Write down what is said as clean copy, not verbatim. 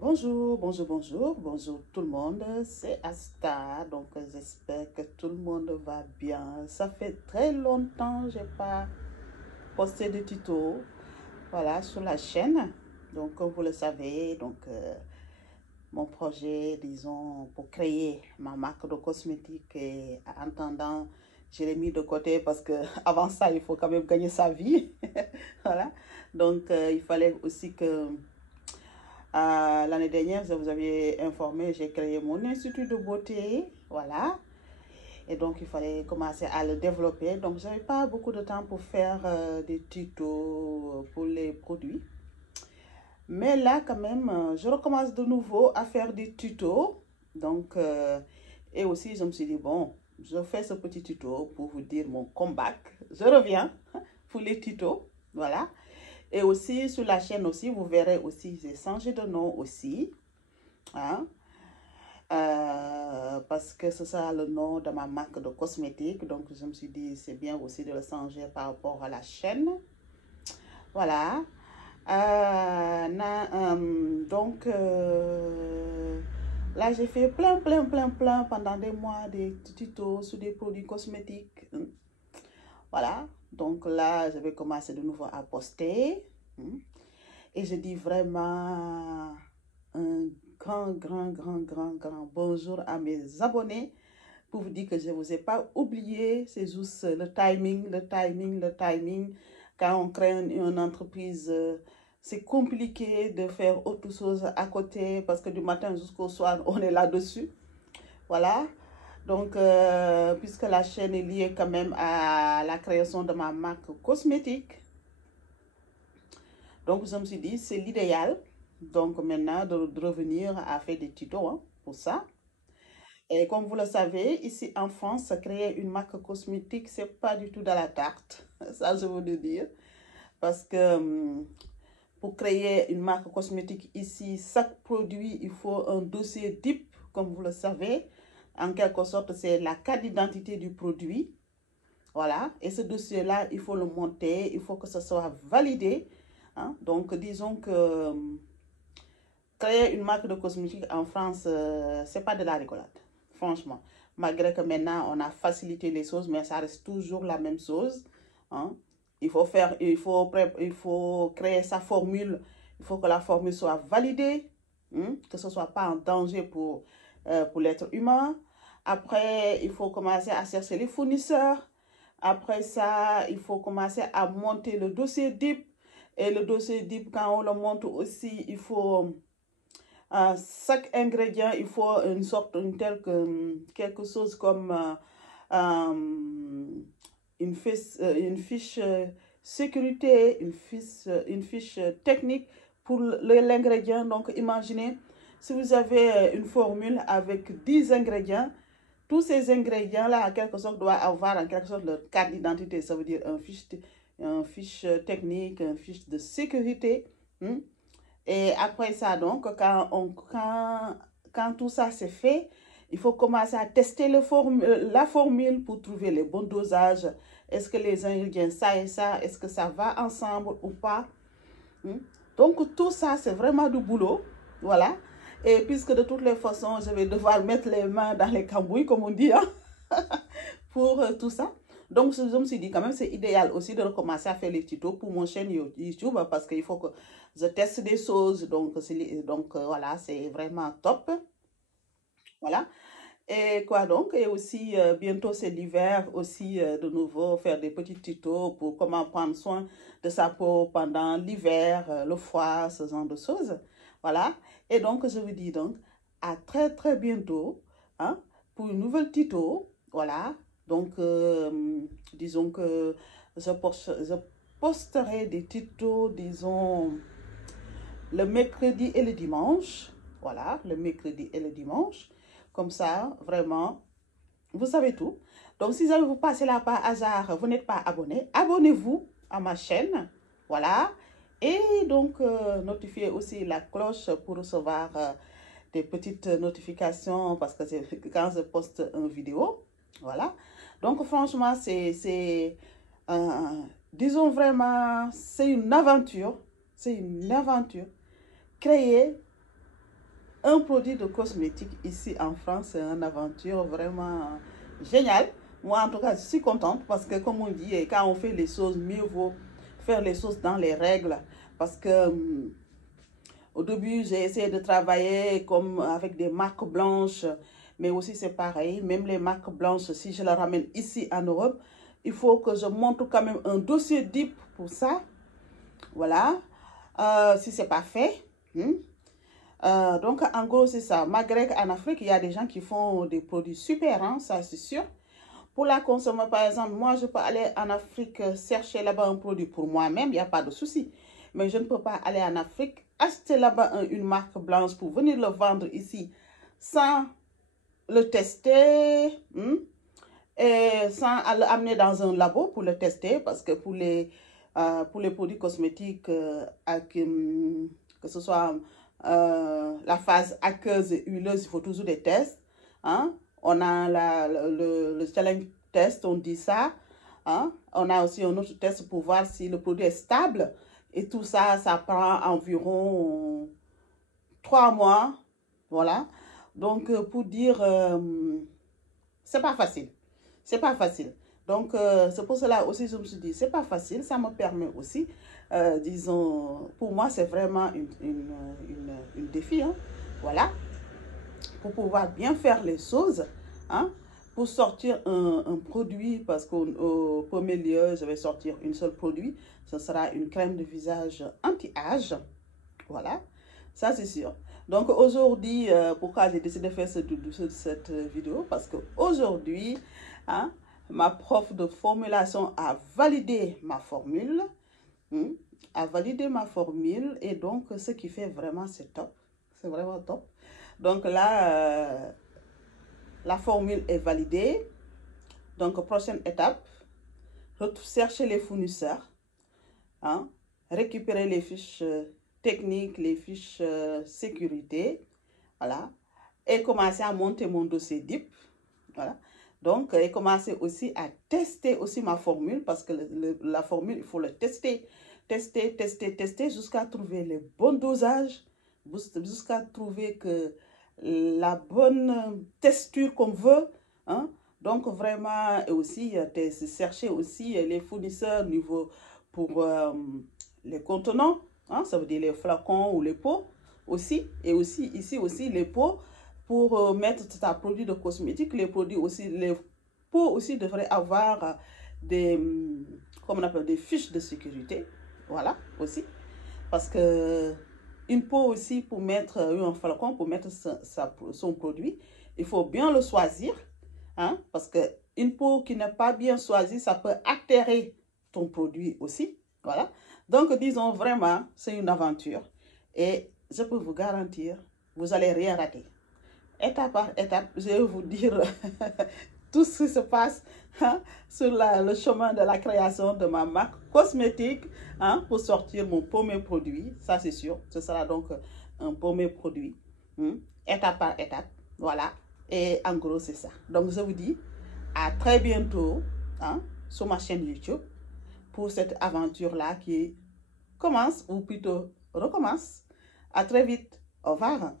Bonjour, bonjour, bonjour, bonjour tout le monde, c'est Asta, donc j'espère que tout le monde va bien. Ça fait très longtemps que je n'ai pas posté de tuto, voilà, sur la chaîne. Donc comme vous le savez, mon projet, disons, pour créer ma marque de cosmétiques et en attendant, je l'ai mis de côté parce que avant ça, il faut quand même gagner sa vie, voilà. Donc il fallait aussi que l'année dernière, je vous avais informé, j'ai créé mon institut de beauté, voilà. Et donc, il fallait commencer à le développer. Donc, je n'avais pas beaucoup de temps pour faire des tutos pour les produits. Mais là, quand même, je recommence de nouveau à faire des tutos. Donc, et aussi, je me suis dit, bon, je fais ce petit tuto pour vous dire mon comeback. Je reviens pour les tutos, voilà. Et aussi, sur la chaîne aussi, vous verrez aussi, j'ai changé de nom aussi. Hein? Parce que ce sera le nom de ma marque de cosmétiques. Donc, je me suis dit, c'est bien aussi de le changer par rapport à la chaîne. Voilà. Là, j'ai fait plein pendant des mois des tutos sur des produits cosmétiques. Voilà. Donc là, je vais commencer de nouveau à poster. Et je dis vraiment un grand bonjour à mes abonnés pour vous dire que je ne vous ai pas oublié. C'est juste le timing. Quand on crée une entreprise, c'est compliqué de faire autre chose à côté parce que du matin jusqu'au soir, on est là-dessus. Voilà. Donc, puisque la chaîne est liée quand même à la création de ma marque cosmétique, donc je me suis dit, c'est l'idéal. Donc maintenant, de revenir à faire des tutos hein, pour ça. Et comme vous le savez, ici en France, créer une marque cosmétique, c'est pas du tout dans la tarte. Ça, je veux le dire. Parce que pour créer une marque cosmétique ici, chaque produit, il faut un dossier DIP, comme vous le savez. En quelque sorte, c'est la carte d'identité du produit. Voilà. Et ce dossier-là, il faut le monter, il faut que ce soit validé. Hein. Donc, disons que créer une marque de cosmétique en France, c'est pas de la rigolade, franchement. Malgré que maintenant, on a facilité les choses, mais ça reste toujours la même chose. Hein. Il faut créer sa formule. Il faut que la formule soit validée, hein, que ce ne soit pas en danger pour l'être humain. Après, il faut commencer à chercher les fournisseurs. Après ça, il faut commencer à monter le dossier DIP. Et le dossier DIP, quand on le monte aussi, il faut chaque ingrédient, il faut une sorte, quelque chose comme une fiche sécurité, une fiche technique pour l'ingrédient. Donc, imaginez, si vous avez une formule avec 10 ingrédients, tous ces ingrédients-là, en quelque sorte, doivent avoir en quelque sorte leur carte d'identité. Ça veut dire un fiche technique, une fiche de sécurité. Hmm. Et après ça, donc, quand tout ça c'est fait, il faut commencer à tester la formule pour trouver les bons dosages. Est-ce que les ingrédients, ça et ça, est-ce que ça va ensemble ou pas? Hmm. Donc, tout ça, c'est vraiment du boulot. Voilà. Et puisque de toutes les façons, je vais devoir mettre les mains dans les cambouis, comme on dit, hein, pour tout ça. Donc, je me suis dit quand même, c'est idéal aussi de recommencer à faire les tutos pour mon chaîne YouTube parce qu'il faut que je teste des choses. Donc voilà, c'est vraiment top. Voilà. Et quoi donc? Et aussi, bientôt c'est l'hiver, aussi de nouveau faire des petits tutos pour comment prendre soin de sa peau pendant l'hiver, le froid, ce genre de choses. Voilà. Et donc, je vous dis donc à très bientôt hein, pour une nouvelle tuto. Voilà. Donc, disons que je posterai des tutos, disons, le mercredi et le dimanche. Voilà, le mercredi et le dimanche. Comme ça, vraiment, vous savez tout. Donc, si jamais vous passez là par hasard, vous n'êtes pas abonné, abonnez-vous à ma chaîne. Voilà. Et donc, notifiez aussi la cloche pour recevoir des petites notifications parce que c'est quand je poste une vidéo. Voilà. Donc, franchement, disons vraiment, c'est une aventure. C'est une aventure. Créer un produit de cosmétique ici en France, c'est une aventure vraiment géniale. Moi, en tout cas, je suis contente parce que, comme on dit, quand on fait les choses, mieux vaut faire les choses dans les règles. Parce que au début, j'ai essayé de travailler comme avec des marques blanches, mais aussi c'est pareil. Même les marques blanches, si je les ramène ici en Europe, il faut que je montre quand même un dossier DIP pour ça. Voilà. Si c'est pas fait. Donc, en gros, c'est ça. Malgré qu'en Afrique, il y a des gens qui font des produits super, hein, ça c'est sûr. Pour la consommer, par exemple, moi, je peux aller en Afrique chercher là-bas un produit pour moi-même, il n'y a pas de souci. Mais je ne peux pas aller en Afrique, acheter là-bas une marque blanche pour venir le vendre ici sans le tester, et sans l'amener dans un labo pour le tester, parce que pour les produits cosmétiques, que ce soit la phase aqueuse et huileuse, il faut toujours des tests. Hein? On a le challenge test, on dit ça. Hein? On a aussi un autre test pour voir si le produit est stable. Et tout ça, ça prend environ 3 mois. Voilà. Donc, pour dire, c'est pas facile. C'est pas facile. Donc, c'est pour cela aussi, je me suis dit, c'est pas facile. Ça me permet aussi, disons, pour moi, c'est vraiment une défi. Hein? Voilà. Pour pouvoir bien faire les choses, hein, pour sortir un produit, parce qu'au premier lieu, je vais sortir un seul produit, ce sera une crème de visage anti-âge, voilà, ça c'est sûr. Donc aujourd'hui, pourquoi j'ai décidé de faire cette vidéo, parce qu'aujourd'hui, hein, ma prof de formulation a validé ma formule, et donc ce qui fait vraiment, c'est top, c'est vraiment top. Donc là, la formule est validée. Donc, prochaine étape, chercher les fournisseurs, hein, récupérer les fiches techniques, les fiches sécurité, voilà, et commencer à monter mon dossier DIP, voilà. Donc, et commencer aussi à tester aussi ma formule, parce que la formule, il faut le tester, jusqu'à trouver les bons dosages, jusqu'à trouver que la bonne texture qu'on veut, hein. Donc vraiment, et aussi chercher aussi les fournisseurs niveau pour les contenants, hein, ça veut dire les flacons ou les pots aussi, et aussi ici aussi les pots pour mettre ta produit de cosmétique. Les produits aussi, les pots aussi devraient avoir des, comme on appelle, des fiches de sécurité, voilà aussi, parce que une peau aussi pour mettre un flacon, pour mettre son produit, il faut bien le choisir, hein, parce qu'une peau qui n'est pas bien choisie, ça peut altérer ton produit aussi, voilà. Donc, disons vraiment, c'est une aventure et je peux vous garantir, vous n'allez rien rater. Étape par étape, je vais vous dire tout ce qui se passe, hein, sur le chemin de la création de ma marque cosmétique, hein, pour sortir mon premier produit, ça c'est sûr. Ce sera donc un premier produit, étape par étape, voilà. Et en gros, c'est ça. Donc, je vous dis à très bientôt, hein, sur ma chaîne YouTube pour cette aventure-là qui commence, ou plutôt recommence. À très vite. Au revoir.